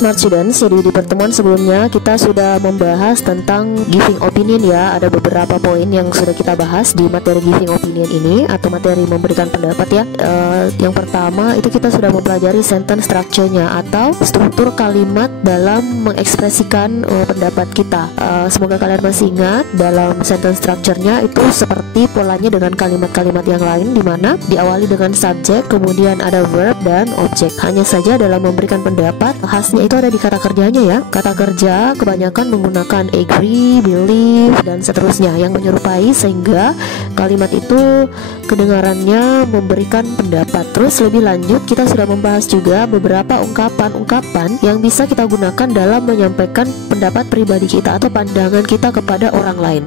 Smart Students, jadi di pertemuan sebelumnya kita sudah membahas tentang giving opinion ya. Ada beberapa poin yang sudah kita bahas di materi giving opinion ini atau materi memberikan pendapat ya. Yang pertama itu kita sudah mempelajari sentence structure-nya atau struktur kalimat dalam mengekspresikan pendapat kita. Semoga kalian masih ingat dalam sentence structure-nya itu seperti polanya dengan kalimat-kalimat yang lain, di mana diawali dengan subjek, kemudian ada verb dan objek. Hanya saja dalam memberikan pendapat khasnya itu ada di kata kerjanya ya. Kata kerja kebanyakan menggunakan agree, believe dan seterusnya yang menyerupai sehingga kalimat itu kedengarannya memberikan pendapat. Terus lebih lanjut kita sudah membahas juga beberapa ungkapan-ungkapan yang bisa kita gunakan dalam menyampaikan pendapat pribadi kita atau pandangan kita kepada orang lain.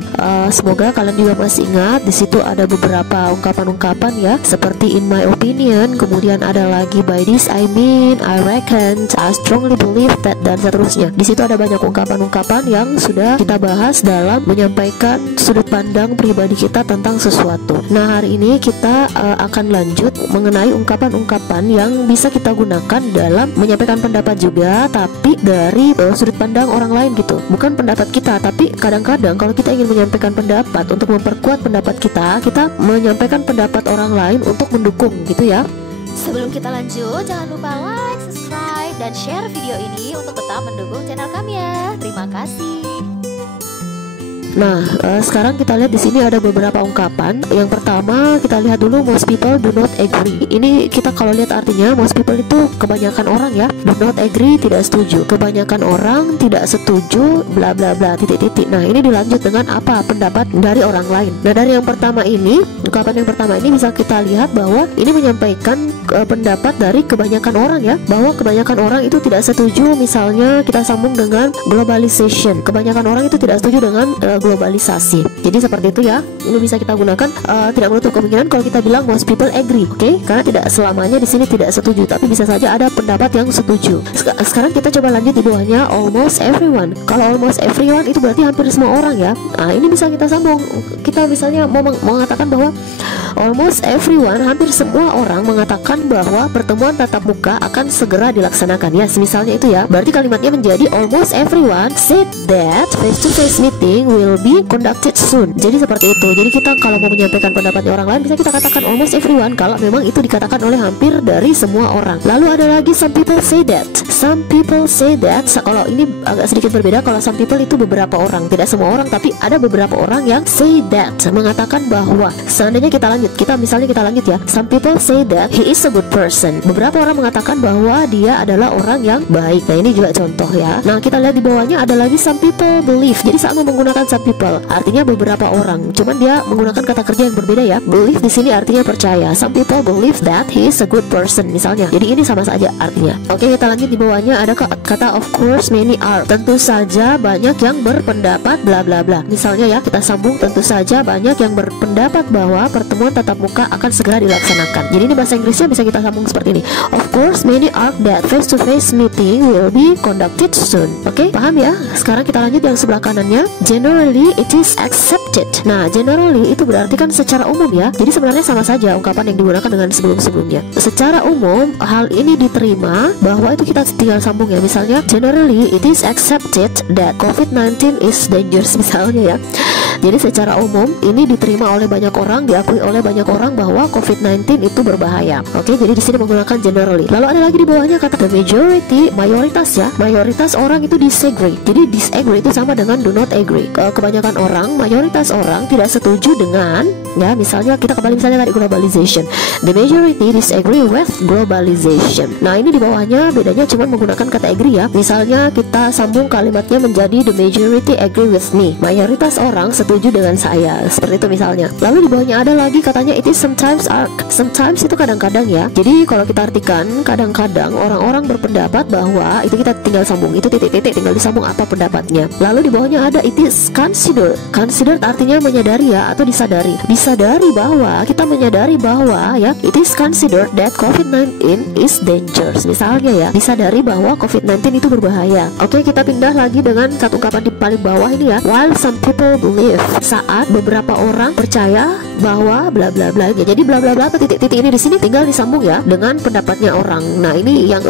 Semoga kalian juga masih ingat di situ ada beberapa ungkapan-ungkapan ya, seperti in my opinion, kemudian ada lagi by this I mean, I reckon, I strongly believe that dan seterusnya. Di situ ada banyak ungkapan-ungkapan yang sudah kita bahas dalam menyampaikan sudut pandang pribadi kita tentang sesuatu. Nah, hari ini kita akan lanjut mengenai ungkapan-ungkapan yang bisa kita gunakan dalam menyampaikan pendapat juga, tapi dari sudut pandang orang lain gitu. Bukan pendapat kita, tapi kadang-kadang kalau kita ingin menyampaikan pendapat untuk memperkuat pendapat kita menyampaikan pendapat orang lain untuk mendukung gitu ya. Sebelum kita lanjut, jangan lupa like, subscribe, dan share video ini untuk tetap mendukung channel kami ya. Terima kasih. Nah, sekarang kita lihat di sini ada beberapa ungkapan. Yang pertama kita lihat dulu most people do not agree. Ini kita kalau lihat artinya most people itu kebanyakan orang ya. Do not agree tidak setuju. Kebanyakan orang tidak setuju bla bla bla titik-titik. Nah, ini dilanjut dengan apa? Pendapat dari orang lain. Nah, dari yang pertama ini, ungkapan yang pertama ini bisa kita lihat bahwa ini menyampaikan pendapat dari kebanyakan orang ya, bahwa kebanyakan orang itu tidak setuju. Misalnya kita sambung dengan globalization. Kebanyakan orang itu tidak setuju dengan globalisasi. Jadi seperti itu ya. Ini bisa kita gunakan tidak menutup kemungkinan kalau kita bilang most people agree, oke? Karena tidak selamanya di sini tidak setuju, tapi bisa saja ada pendapat yang setuju. Sekarang kita coba lanjut di bawahnya almost everyone. Kalau almost everyone itu berarti hampir semua orang ya. Nah, ini bisa kita sambung. Kita misalnya mau mengatakan bahwa almost everyone, hampir semua orang mengatakan bahwa pertemuan tatap muka akan segera dilaksanakan. Ya, misalnya itu ya. Berarti kalimatnya menjadi almost everyone said that face-to-face meeting will be conducted soon. Jadi seperti itu. Jadi kita kalau mau menyampaikan pendapatnya orang lain bisa kita katakan almost everyone kalau memang itu dikatakan oleh hampir dari semua orang. Lalu ada lagi some people say that. Some people say that. Kalau ini agak sedikit berbeda. Kalau some people itu beberapa orang, tidak semua orang, tapi ada beberapa orang yang say that, mengatakan bahwa. Seandainya kita lanjut ya. Some people say that he is a good person. Beberapa orang mengatakan bahwa dia adalah orang yang baik. Nah, ini juga contoh ya. Nah, kita lihat di bawahnya ada lagi some people believe. Jadi saat menggunakan some people artinya beberapa orang, cuman dia menggunakan kata kerja yang berbeda ya. Believe di sini artinya percaya. Some people believe that he is a good person misalnya. Jadi ini sama saja artinya. Oke, kita lanjut di bawahnya ada kata of course many are. Tentu saja banyak yang berpendapat bla bla bla. Misalnya ya, kita sambung tentu saja banyak yang berpendapat bahwa pertemuan tatap muka akan segera dilaksanakan. Jadi ini bahasa Inggrisnya bisa kita sambung seperti ini. Of course many are that face to face meeting will be conducted soon. Oke, paham ya? Sekarang kita lanjut yang sebelah kanannya. Generally it is accepted. Nah, generally itu berarti kan secara umum ya. Jadi sebenarnya sama saja ungkapan yang digunakan dengan sebelum-sebelumnya. Secara umum hal ini diterima, bahwa itu kita tinggal sambung ya. Misalnya generally it is accepted that COVID-19 is dangerous misalnya ya. Jadi secara umum ini diterima oleh banyak orang, diakui oleh banyak orang bahwa COVID-19 itu berbahaya. Oke, jadi di sini menggunakan generally. Lalu ada lagi di bawahnya kata the majority, mayoritas ya. Mayoritas orang itu disagree. Jadi disagree itu sama dengan do not agree. Kebanyakan orang, mayoritas orang tidak setuju dengan ya, misalnya kita kembali misalnya tadi globalization. The majority disagree with globalization. Nah, ini di bawahnya bedanya cuma menggunakan kata agree ya. Misalnya kita sambung kalimatnya menjadi the majority agree with me. Mayoritas orang setuju dengan saya. Seperti itu misalnya. Lalu di bawahnya ada lagi katanya it is sometimes are. Sometimes itu kadang-kadang ya. Jadi kalau kita artikan kadang-kadang orang-orang berpendapat bahwa, itu kita tinggal sambung. Itu titik-titik tinggal disambung apa pendapatnya. Lalu di bawahnya ada it is considered. Considered artinya menyadari ya, atau disadari. Disadari bahwa, kita menyadari bahwa ya, it is considered that COVID-19 is dangerous. Misalnya ya, disadari bahwa COVID-19 itu berbahaya. Oke, kita pindah lagi dengan satu ungkapan di paling bawah ini ya. While some people believe. Saat beberapa orang percaya bahwa bla bla bla. Jadi bla bla bla atau titik-titik ini di sini tinggal disambung ya dengan pendapatnya orang. Nah, ini yang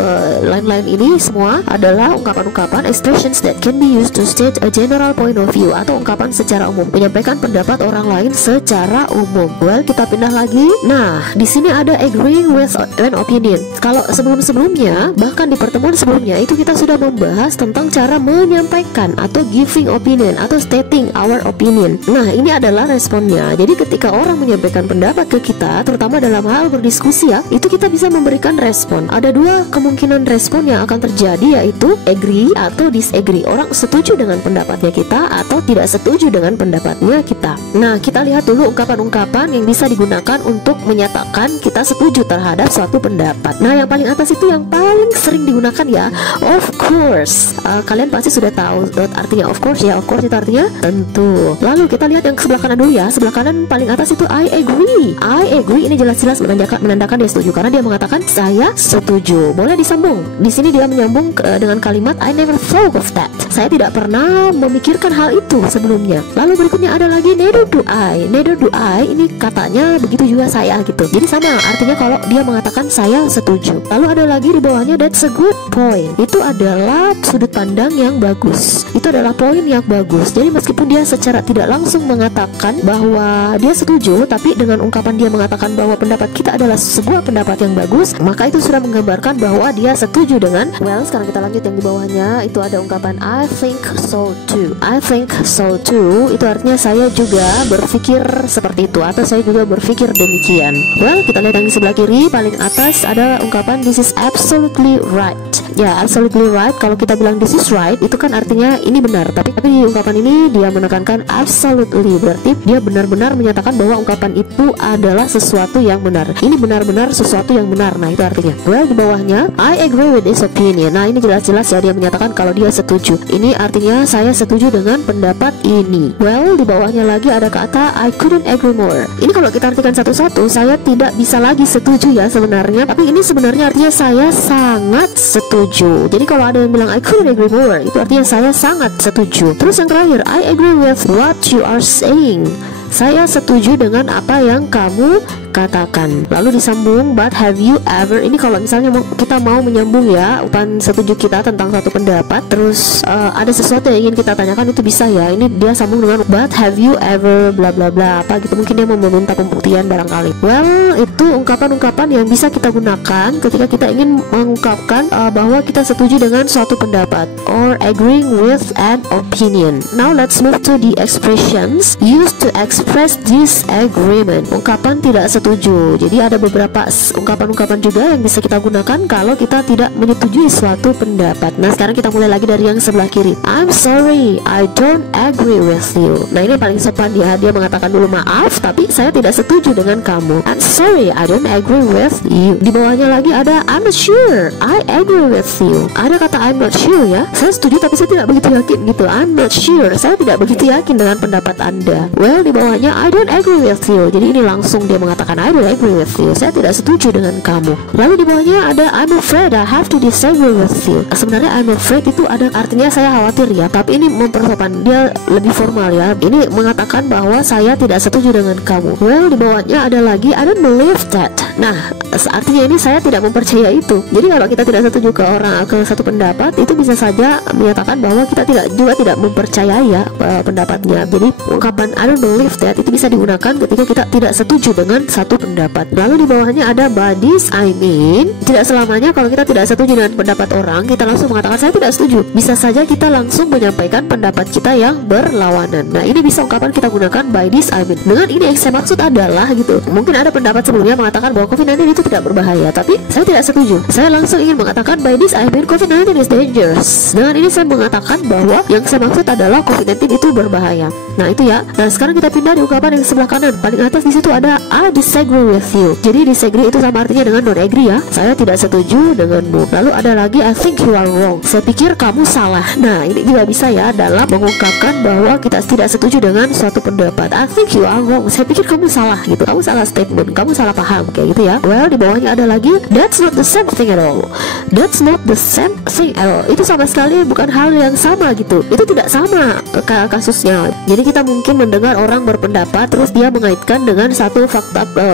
line-line ini semua adalah ungkapan-ungkapan expressions that can be used to state a general point of view, atau ungkapan secara umum, menyampaikan pendapat orang lain secara umum. Well, kita pindah lagi. Nah, di sini ada agreeing with an opinion. Kalau sebelum-sebelumnya, bahkan di pertemuan sebelumnya itu kita sudah membahas tentang cara menyampaikan atau giving opinion atau stating our opinion. Nah, ini adalah responnya. Jadi ketika orang menyampaikan pendapat ke kita, terutama dalam hal berdiskusi ya, itu kita bisa memberikan respon. Ada dua kemungkinan respon yang akan terjadi, yaitu agree atau disagree. Orang setuju dengan pendapatnya kita atau tidak setuju dengan pendapatnya kita. Nah, kita lihat dulu ungkapan-ungkapan yang bisa digunakan untuk menyatakan kita setuju terhadap suatu pendapat. Nah, yang paling atas itu yang paling sering digunakan ya, of course. Kalian pasti sudah tahu artinya of course ya. Of course itu artinya tentu. Lalu kita lihat yang sebelah kanan dulu ya. Sebelah kanan paling atas itu I agree. I agree ini jelas-jelas menandakan dia setuju karena dia mengatakan saya setuju. Boleh disambung. Di sini dia menyambung dengan kalimat I never thought of that. Saya tidak pernah memikirkan hal itu sebelumnya. Lalu berikutnya ada lagi neither do I. Neither do I ini katanya begitu juga saya gitu. Jadi sama artinya kalau dia mengatakan saya setuju. Lalu ada lagi di bawahnya that's a good point. Itu adalah sudut pandang yang bagus. Itu adalah poin yang bagus. Jadi meskipun dia secara tidak langsung mengatakan bahwa dia setuju, tapi dengan ungkapan dia mengatakan bahwa pendapat kita adalah sebuah pendapat yang bagus, maka itu sudah menggambarkan bahwa dia setuju dengan. Well, sekarang kita lanjut yang di bawahnya. Itu ada ungkapan I think so too. I think so too itu artinya saya juga berpikir seperti itu, atau saya juga berpikir demikian. Well, kita lihat yang di sebelah kiri paling atas ada ungkapan this is absolutely right. Ya, absolutely right. Kalau kita bilang this is right, itu kan artinya ini benar. Tapi di ungkapan ini dia menekankan absolutely, berarti dia benar-benar menyatakan bahwa ungkapan itu adalah sesuatu yang benar. Ini benar-benar sesuatu yang benar. Nah, itu artinya. Well, di bawahnya I agree with this opinion. Nah, ini jelas-jelas ya dia menyatakan kalau dia setuju. Ini artinya saya setuju dengan pendapat ini. Well, di bawahnya lagi ada kata I couldn't agree more. Ini kalau kita artikan satu-satu, saya tidak bisa lagi setuju ya sebenarnya. Tapi ini sebenarnya artinya saya sangat setuju. Jadi kalau ada yang bilang I couldn't agree more, itu artinya saya sangat setuju. Terus yang terakhir, I agree with what you are saying. Saya setuju dengan apa yang kamu katakan. Lalu disambung but have you ever. Ini kalau misalnya kita mau menyambung ya upan setuju kita tentang satu pendapat, terus ada sesuatu yang ingin kita tanyakan, itu bisa ya. Ini dia sambung dengan but have you ever bla bla bla apa gitu. Mungkin dia mau meminta pembuktian barangkali. Well, itu ungkapan-ungkapan yang bisa kita gunakan ketika kita ingin mengungkapkan bahwa kita setuju dengan suatu pendapat or agreeing with an opinion. Now let's move to the expressions used to express disagreement. Ungkapan tidak setuju. Jadi ada beberapa ungkapan-ungkapan juga yang bisa kita gunakan kalau kita tidak menyetujui suatu pendapat. Nah, sekarang kita mulai lagi dari yang sebelah kiri. I'm sorry, I don't agree with you. Nah, ini paling sopan ya. Dia mengatakan dulu maaf, tapi saya tidak setuju dengan kamu. I'm sorry, I don't agree with you. Di bawahnya lagi ada I'm not sure, I agree with you. Ada kata I'm not sure ya. Saya setuju tapi saya tidak begitu yakin gitu. I'm not sure, saya tidak begitu yakin dengan pendapat Anda. Well, di bawahnya I don't agree with you. Jadi ini langsung dia mengatakan I don't agree with you. Saya tidak setuju dengan kamu. Lalu di bawahnya ada I'm afraid I have to disagree with you. Sebenarnya I'm afraid itu ada artinya saya khawatir ya, tapi ini mempersopan, dia lebih formal ya. Ini mengatakan bahwa saya tidak setuju dengan kamu. Well, di bawahnya ada lagi I don't believe that. Nah, artinya ini saya tidak mempercayai itu. Jadi kalau kita tidak setuju ke satu pendapat, itu bisa saja menyatakan bahwa kita tidak mempercayai ya pendapatnya. Jadi ungkapan I don't believe that itu bisa digunakan ketika kita tidak setuju dengan satu pendapat. Lalu di bawahnya ada by this I mean, tidak selamanya kalau kita tidak setuju dengan pendapat orang kita langsung mengatakan saya tidak setuju. Bisa saja kita langsung menyampaikan pendapat kita yang berlawanan. Nah, ini bisa ungkapan kita gunakan by this I mean. Dengan ini yang saya maksud adalah gitu, mungkin ada pendapat sebelumnya mengatakan bahwa COVID-19 itu tidak berbahaya, tapi saya tidak setuju. Saya langsung ingin mengatakan by this I mean COVID-19 is dangerous. Dengan ini saya mengatakan bahwa yang saya maksud adalah COVID-19 itu berbahaya. Nah, itu ya. Nah, sekarang kita pindah di ungkapan yang sebelah kanan. Paling atas di situ ada I disagree disagree with you. Jadi disagree itu sama artinya dengan don't agree ya. Saya tidak setuju denganmu. Lalu ada lagi I think you are wrong. Saya pikir kamu salah. Nah, ini juga bisa ya dalam mengungkapkan bahwa kita tidak setuju dengan suatu pendapat. I think you are wrong. Saya pikir kamu salah gitu. Kamu salah statement. Kamu salah paham kayak gitu ya. Well, di bawahnya ada lagi that's not the same thing at all. That's not the same thing at all. Itu sama sekali bukan hal yang sama gitu. Itu tidak sama kasusnya. Jadi kita mungkin mendengar orang berpendapat terus dia mengaitkan dengan satu fakta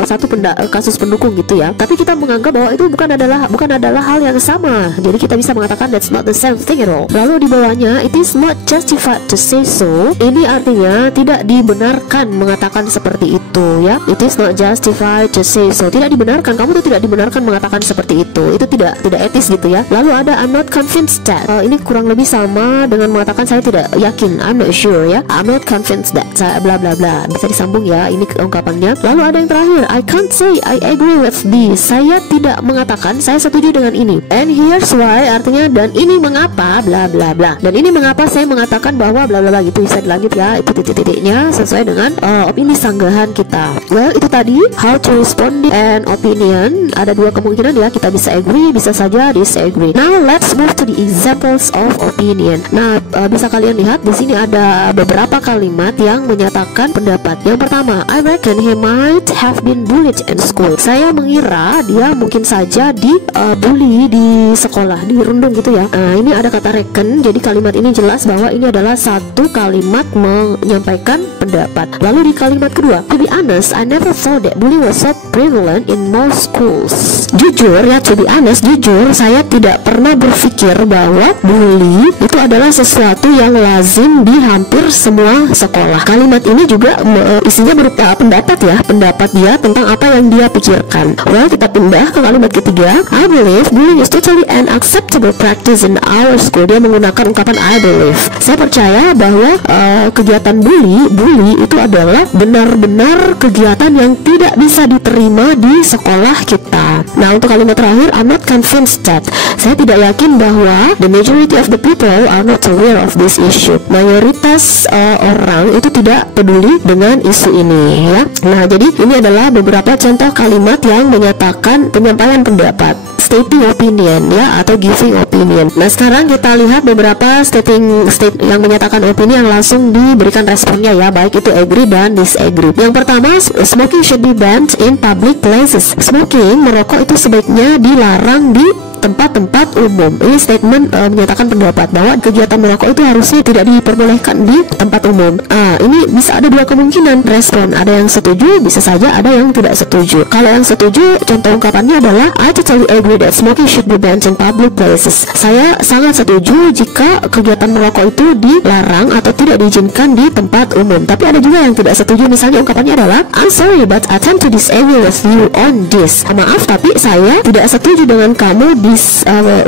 kasus pendukung gitu ya. Tapi kita menganggap bahwa itu bukan adalah hal yang sama. Jadi kita bisa mengatakan that's not the same thing at all. Lalu di bawahnya it is not justified to say so. Ini artinya tidak dibenarkan mengatakan seperti itu ya. It is not justified to say so. Tidak dibenarkan. Kamu tuh tidak dibenarkan mengatakan seperti itu. Itu tidak etis gitu ya. Lalu ada I'm not convinced that. Ini kurang lebih sama dengan mengatakan saya tidak yakin. I'm not sure ya. I'm not convinced that. Bla bla bla. Bisa disambung ya ini ungkapannya. Lalu ada yang terakhir I can't say I agree with this. Saya tidak mengatakan saya setuju dengan ini. And here's why artinya dan ini mengapa bla bla bla. Dan ini mengapa saya mengatakan bahwa bla bla bla gitu. Bisa dilanjut ya. Itu titik-titiknya sesuai dengan opini sanggahan kita. Well, itu tadi how to respond an opinion. Ada dua kemungkinan ya. Kita bisa agree, bisa saja disagree. Now let's move to the examples of opinion. Nah, bisa kalian lihat di sini ada beberapa kalimat yang menyatakan pendapat. Yang pertama, I reckon he might have been bullied in school. Saya mengira dia mungkin saja dibully di sekolah, dirundung gitu ya. Ini ada kata reckon. Jadi kalimat ini jelas bahwa ini adalah satu kalimat menyampaikan pendapat. Lalu di kalimat kedua, to be honest, I never thought that bullying was so prevalent in most schools. Jujur ya, to be honest, jujur saya tidak pernah berpikir bahwa bully itu adalah sesuatu yang lazim di hampir semua sekolah. Kalimat ini juga isinya berupa pendapat ya, pendapat dia tentang apa yang dia pikirkan. Well, kita pindah ke kalimat ketiga. I believe bullying is totally an acceptable practice in our school. Dia menggunakan ungkapan I believe. Saya percaya bahwa kegiatan bully itu adalah benar-benar kegiatan yang tidak bisa diterima di sekolah kita. Nah, untuk kalimat terakhir, I'm not convinced that. Saya tidak yakin bahwa the majority of the people are not aware of this issue. Mayoritas orang itu tidak peduli dengan isu ini ya. Nah, jadi ini adalah beberapa contoh kalimat yang menyatakan penyampaian pendapat, stating opinion ya, atau giving opinion. Nah, sekarang kita lihat beberapa state yang menyatakan opini yang langsung diberikan responnya ya, baik itu agree dan disagree. Yang pertama, smoking should be banned in public places. Smoking, merokok itu sebaiknya dilarang di tempat-tempat umum. Ini statement menyatakan pendapat bahwa kegiatan merokok itu harusnya tidak diperbolehkan di tempat umum. Ini bisa ada dua kemungkinan respon. Ada yang setuju, bisa saja ada yang tidak setuju. Kalau yang setuju, contoh ungkapannya adalah I totally agree that smoking should be banned in public places. Saya sangat setuju jika kegiatan merokok itu dilarang atau tidak diizinkan di tempat umum. Tapi ada juga yang tidak setuju. Misalnya ungkapannya adalah I'm sorry but I tend to disagree with you on this. Maaf tapi saya tidak setuju dengan kamu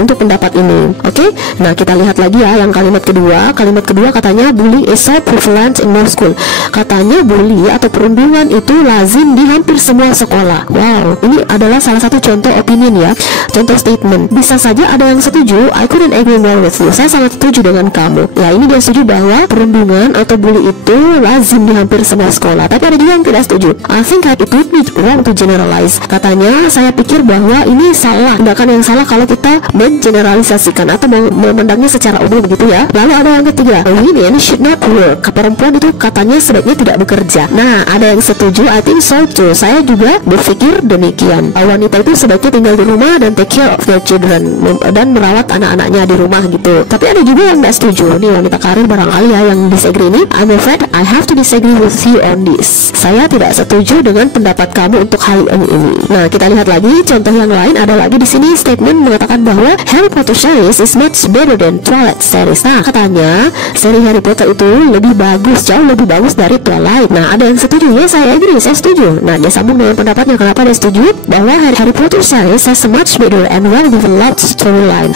untuk pendapat ini. Oke? Nah, kita lihat lagi ya yang kalimat kedua. Kalimat kedua katanya bullying is so prevalent in most school. Katanya bully atau perundungan itu lazim di hampir semua sekolah. Wow, ini adalah salah satu contoh opinion ya. Contoh statement. Bisa saja ada yang setuju, I couldn't agree more with you. Saya sangat setuju dengan kamu. Ya, ini dia setuju bahwa perundungan atau bully itu lazim di hampir semua sekolah. Tapi ada juga yang tidak setuju. I think it would be wrong to generalize. Katanya, saya pikir bahwa ini salah, tindakan yang salah kalau kita mengeneralisasikan atau memandangnya secara umum begitu ya. Lalu ada yang ketiga, women should not work. Perempuan itu katanya sebaiknya tidak bekerja. Nah, ada yang setuju, I think so too. Saya juga berpikir demikian. Wanita itu sebaiknya tinggal di rumah dan take care of their children dan merawat anak-anaknya di rumah gitu. Tapi ada juga yang tidak setuju. Nih wanita karir barangkali ya yang disagree ini. I'm afraid I have to disagree with you on this. Saya tidak setuju dengan pendapat kamu untuk hal ini. Nah, kita lihat lagi contoh yang lain. Ada lagi di sini statement mengatakan bahwa Harry Potter series is much better than Twilight series. Nah, katanya seri Harry Potter itu lebih bagus, jauh lebih bagus dari Twilight. Nah, ada yang setuju ya, saya agree, saya setuju. Nah, dia sambung dengan pendapatnya. Kenapa dia setuju? Bahwa Harry Potter series has a much better and well developed storyline.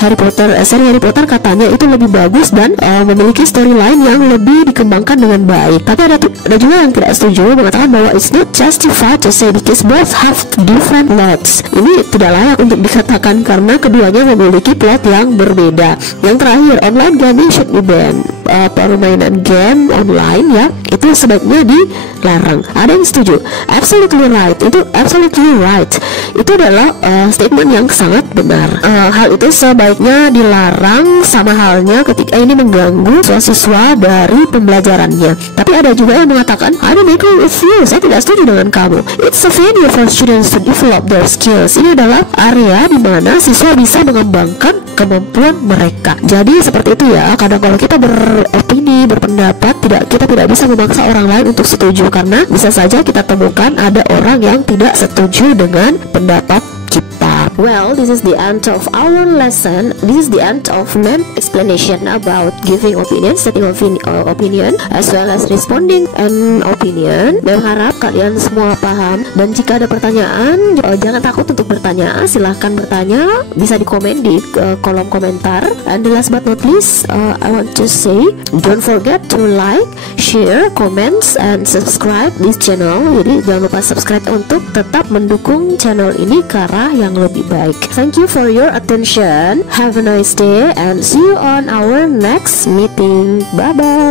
Seri Harry Potter katanya itu lebih bagus dan memiliki storyline yang lebih dikembangkan dengan baik. Tapi ada juga yang tidak setuju, mengatakan bahwa it's not justified to say because both have different plots. Ini tidak layak untuk dikatakan karena keduanya memiliki plot yang berbeda. Yang terakhir, online gaming should be banned. Permainan game online ya itu sebaiknya dilarang. Ada yang setuju? Absolutely right. Itu absolutely right. Itu adalah statement yang sangat benar. Hal itu sebaiknya dilarang, sama halnya ketika ini mengganggu siswa dari pembelajarannya. Tapi ada juga yang mengatakan, I don't agree with you. Saya tidak setuju dengan kamu. It's a venue for students to develop their skills. Ini adalah area di mana siswa bisa mengembangkan kemampuan mereka. Jadi seperti itu ya. Kadang kalau kita beropini, berpendapat, kita tidak bisa memaksa orang lain untuk setuju, karena bisa saja kita temukan ada orang yang tidak setuju dengan pendapat kita. Well, this is the end of our lesson. This is the end of main explanation about giving opinion, setting opinion, as well as responding an opinion. Mem harap kalian semua paham, dan jika ada pertanyaan, jangan takut untuk bertanya. Silahkan bertanya, bisa di komen di kolom komentar. And the last but not least, I want to say, don't forget to like, share, comments, and subscribe this channel. Jadi jangan lupa subscribe untuk tetap mendukung channel ini ke arah yang lebih baik. Thank you for your attention. Have a nice day and see you on our next meeting. Bye bye.